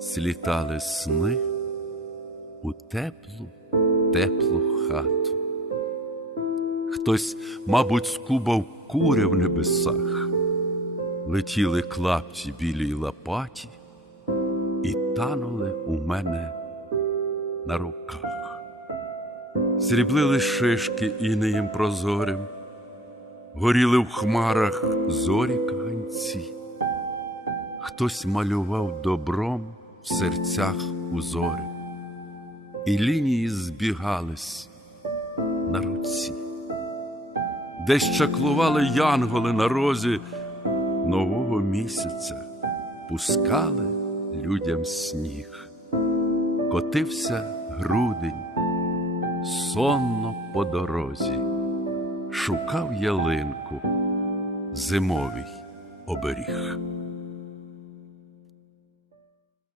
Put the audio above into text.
слітали сни у теплу, теплу хату. Хтось, мабуть, скубав кури в небесах, летіли клапті білій лопаті і танули у мене на руках. Сріблили шишки інеєм прозорим, горіли в хмарах зорі каганці. Хтось малював добром в серцях узори, і лінії збігались на руці, десь чаклували янголи на розі нового місяця, пускали людям сніг, котився грудень, сонно по дорозі, шукав ялинку, зимовий оберіг.